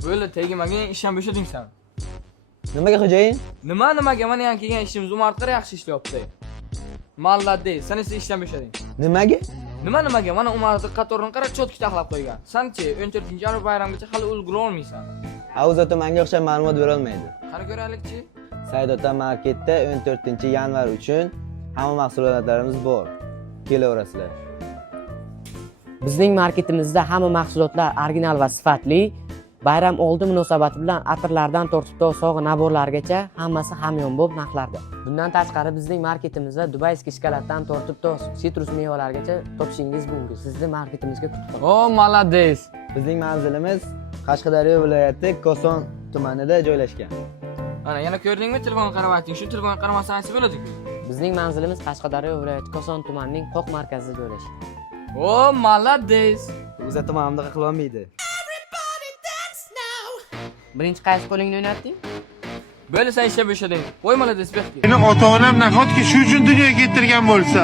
Böyle tegmagan ishdan bo'shading sen. Nimaga xo'jayin? Nimaga mana yana kelgan ishimiz Umarqar yaxshi ishlayapti. Molladey, sen esa ishdan bo'shading. Nimaga? Nimaga? Mana Umarqar qatorni qara chotki taxlab qo'ygan. Sen-chi 14-avgust bayramgacha hali ulgura olmaysan. Havuz ota menga o'xshab ma'lumot bera olmaydi. Qani ko'raylikchi. Said ota marketda 14-yanvar uchun hamma mahsulotlarimiz bor. Kelaverasizlar. Bizning marketimizda hamma mahsulotlar original va sifatli. Bayram oldi munosabati bilan atirlardan tortib to sog'i naborlargacha hammasi hamyonbop narxlarda. Bundan tashqari bizning marketimizda dubayskiy shokoladdan tortib to sitrus mevalargacha topishingiz mumkin. Sizni marketimizga kutib qolamiz. O, молодец. Bizning manzilimiz Qashqadaryo viloyati Koson tumanida joylashgan. Ana yana ko'rdingmi, telefonga qarab ayting. Shu telefonga qaramasang aytsa bo'ladi-ku. Bizning manzilimiz Qashqadaryo viloyati Koson tumanining Qo'q markazida joylashgan. O, молодец. O'zi tumanimda qila olmaydi. Birinchi qaysi qo'lingni o'ynatding? Böyle sen ishdan bo'shading. Qo'y молодец, bekki. Meni ota-onam nahotki shu uchun dunyoga keltirgan bo'lsa